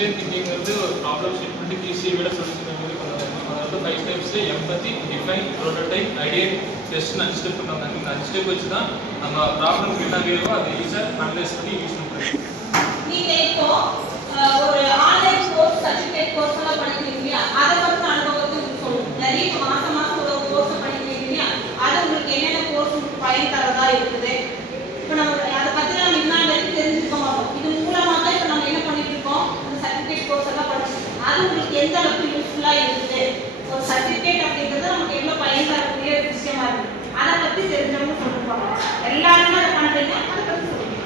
Design thinking வந்து ஒரு problem statement ஈஸியை விட சொல்யூஷன் வந்து பண்ணுவாங்க. அதாவது 5 ஸ்டெப்ஸ் எம்பத்தி, டிஃபைன், ப்ரோட்டோடைப், ஐடியேட், டெஸ்ட்னு 5 ஸ்டெப் பண்ணுவாங்க. இந்த 5 ஸ்டெப் வச்சு தான் நம்ம ப்ராப்ளம்க்கு என்ன வேணுமோ அதை ஈஸியாக அனலைஸ் பண்ணி யூஸ் பண்ணுறோம். நீங்க இப்போ ஒரு ஆன்லைன் கோர்ஸ் சர்டிஃபிகேட் கோர்ஸ் எல்லாம் படிக்கிறீங்க இல்லையா, அதை பத்தி அனுபவத்தை சொல்லுங்க. நிறைய மாசம் மாசம் ஒரு கோர்ஸ் படிக்கிறீங்க இல்லையா, அது உங்களுக்கு என்னென்ன கோர்ஸ் உங்களுக்கு பயன் தரதா இருக்குது. இப்போ நம்ம அதை பத்தி நம்ம முன்னாடி தெரிஞ்சுக்க மாட்டோம். இது மூலமா தான் இப்போ நம்ம என்ன பண்ணிட்டு இருக்கோம், அந்த சர்டிஃபிகேட் கோர்ஸ் எல்லாம் படிச்சிருக்கோம். அது உங்களுக்கு எந்த அளவுக்கு யூஸ்ஃபுல்லா இருக்குது, ஒரு சர்டிஃபிகேட் அப்படிங்கிறது நமக்கு எவ்வளவு பயன் தரக்கூடிய விஷயமா இருக்கு, அதை பத்தி தெரிஞ்சவங்க சொல்லுவாங்க. எல்லாருமே அதை பண்றீங்க, அதை பத்தி சொல்லுங்க.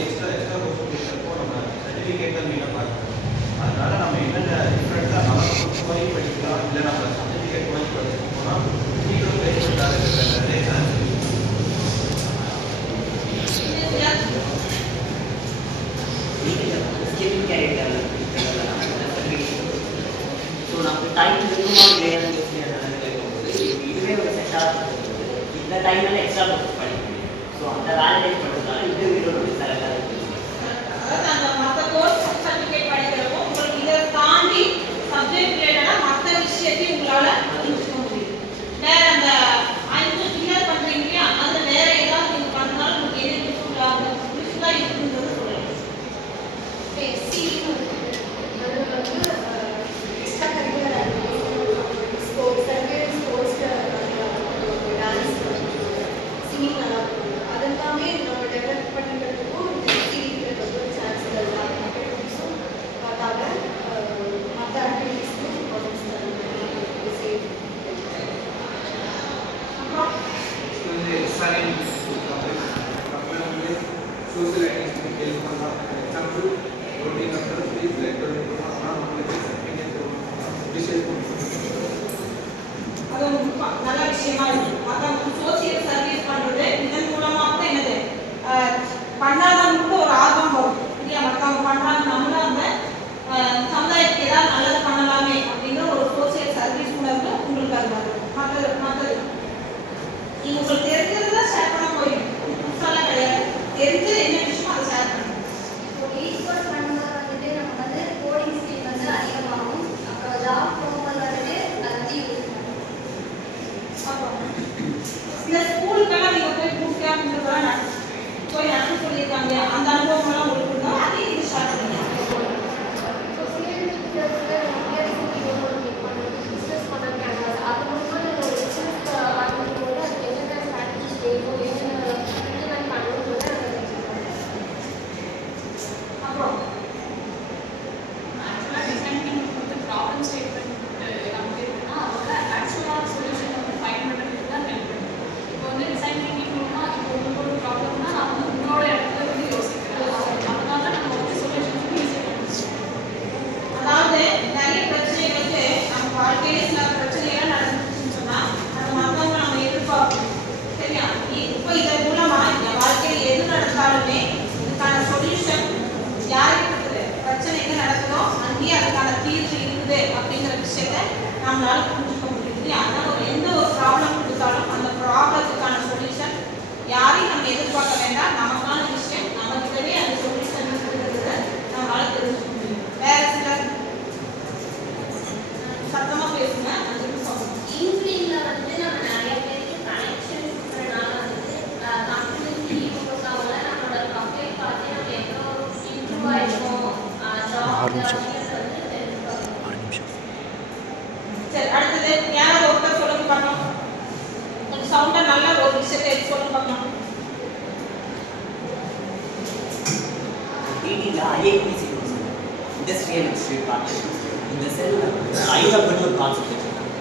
எக்ஸ்ட்ரா கோர்ஸ் நம்ம சர்டிஃபிகேட் தான் மெயினாக பார்க்கணும். அதனால நம்ம என்னென்ன டிஃப்ரெண்ட்டாக நமக்கு போய் படிக்கலாம், இல்லை நம்ம சர்டிஃபிகேட் போய் படிச்சுட்டு போனால் சீக்கிரம் பேஸ்மெண்ட்டாக இருக்கிற சான்ஸ் ஸோ நமக்கு டைம் இருக்குமா இல்லையான்னு இதுவே ஒரு செட்டாக இந்த டைமில் எக்ஸ்ட்ரா கோர்ஸ் படிக்கணும். ஸோ அந்த வேலிடேட் பண்ணுறதுனால இது வீடியோ செலக்டாக இருக்குது. அந்த மற்ற கோர்ஸ் சர்டிஃபிகேட் படிக்கிறப்போ உங்களுக்கு இதை தாண்டி சப்ஜெக்ட் ரிலேட்டடாக மற்ற விஷயத்தையும் உங்களால் புரிஞ்சுக்க முடியும். வேற அந்த 5 கிளியர் பண்ணுறீங்க இல்லையா, அதில் வேற ஏதாவது நீங்கள் பண்ணுறதுனால உங்களுக்கு எது யூஸ்ஃபுல்லாக இருக்குங்கிறது சொல்லுங்கள். அதெல்லாமே நம்ம டெவலப் பண்ணுறதுக்கும் சான்ஸ் பார்த்தாங்க. மற்ற ஆக்டிவிட்டீஸ்க்கும் சோசியல் ஹெல்ப் பண்ணலாம். எக்ஸாம்பிள் ரொட்டீன் அப்புறம் ப்ளீஸ் நம்மளுக்கு டிசைட் அது நல்ல விஷயமா இருக்கு. மற்றவங்களுக்கு சோசியல் சர்வீஸ் பண்றது இதன் மூலமாக தான் என்னது பண்ணாதவங்களுக்கு ஒரு ஆர்வம் வரும் இல்லையா, மற்றவங்க பண்றாங்க நம்மளும் அந்த சமுதாயத்துக்கு ஏதாவது நல்லது பண்ணலாமே அப்படிங்கிற ஒரு சோசியல் சர்வீஸ் உணர்வு உங்களுக்கு அது வருது. மற்றது நீங்க உங்களுக்கு தெரிஞ்சதை ஷேர் பண்ண போயிடும், புதுசாலாம் கிடையாது. தெரிஞ்ச என்ன விஷயம் அதை ஷேர் பண்ணுங்க. இந்த ஸ்கூலுக்கெல்லாம் நீங்க போய் பூட் கேம்ப்லாம் போய் நடத்த சொல்லியிருக்காங்க, அந்த அனுபவம்லாம் உங்களுக்கு இருந்தா அதையும் இது ஷேர் பண்ணுங்க. அப்புறம் அதாவது நிறைய பிரச்சனைகளுக்கு நம்ம வாழ்க்கையில சில பிரச்சனைகள் நடந்துச்சுன்னு சொன்னா அது மற்றவங்க நம்ம எதிர்பார்க்கணும். சரியா, இப்போ இதன் மூலமா என் வாழ்க்கையில் எது நடந்தாலுமே இதுக்கான சொல்யூஷன் யாருக்கு இருக்குது, பிரச்சனை எங்க நடக்குதோ அங்கேயே அதுக்கான தீர்வு இருக்குது அப்படிங்கிற விஷயத்த நம்மளால புரிஞ்சுக்க முடியுது. அதான் எந்த ஒரு ப்ராப்ளம் கொடுத்தாலும் அந்த ப்ராப்ளத்துக்கான சொல்யூஷன் யாரையும் நம்ம எதிர்பார்க்க வேண்டாம், நமக்கான விஷயம் நம்மகிட்டவே அந்த சொல்யூஷன் இருக்குங்கிறத நம்மளால தெரிஞ்சுக்க முடியும். வேற சிலர் சத்தமா பேசுங்க. இன்க்ரீன்ல வந்து நம்ம நிறைய பேருக்கு கனெக்ஷன் இருக்கிறனால வந்து கம்பெனிக்கு லீவ் கொடுக்காம நம்மளோட ப்ரொஃபைல் பார்த்து நம்ம எவ்வளோ இம்ப்ரூவ் ஆயிருக்கோம் ஜாப் வந்து தெரிஞ்சுக்கணும். சரி, அடுத்தது யாராவது ஒருத்தர் சொல்லுங்க பார்க்கலாம். கொஞ்சம் சவுண்டா நல்லா ஒரு விஷயத்தை எடுத்து சொல்லுங்க பார்க்கலாம். டிடியில் ஐஐபிசி இண்டஸ்ட்ரியல் இன்ஸ்டியூட் பார்ட்னர்ஷிப் இந்த செல்லில் ஐலப்னு ஒரு கான்செப்ட் வச்சுருக்காங்க.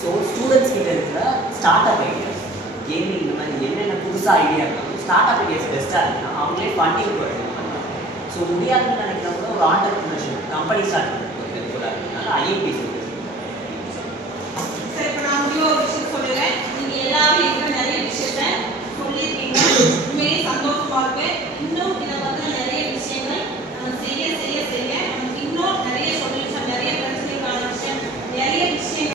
ஸோ ஸ்டூடெண்ட்ஸ் கிட்ட இருக்கிற ஸ்டார்ட் அப் ஐடியாஸ் கேமிங் இந்த மாதிரி என்னென்ன புதுசாக ஐடியா இருந்தாலும் ஸ்டார்ட் அப் ஐடியாஸ் பெஸ்ட்டாக இருக்குன்னா அவங்களே ஃபண்டிங் ப்ரொவைட் பண்ணலாம். ஸோ முடியாதுன்னு நினைக்கிறவங்க ஒரு ஆண்டர்பிரினர்ஷிப் கம்பெனி ஸ்டார்ட் பண்ணுறது ஹெல்ப்ஃபுல்லாக இருக்கிறதுனால ஐஐபிசி. சரி, இப்போ நான் முடிவு ஒரு விஷயம்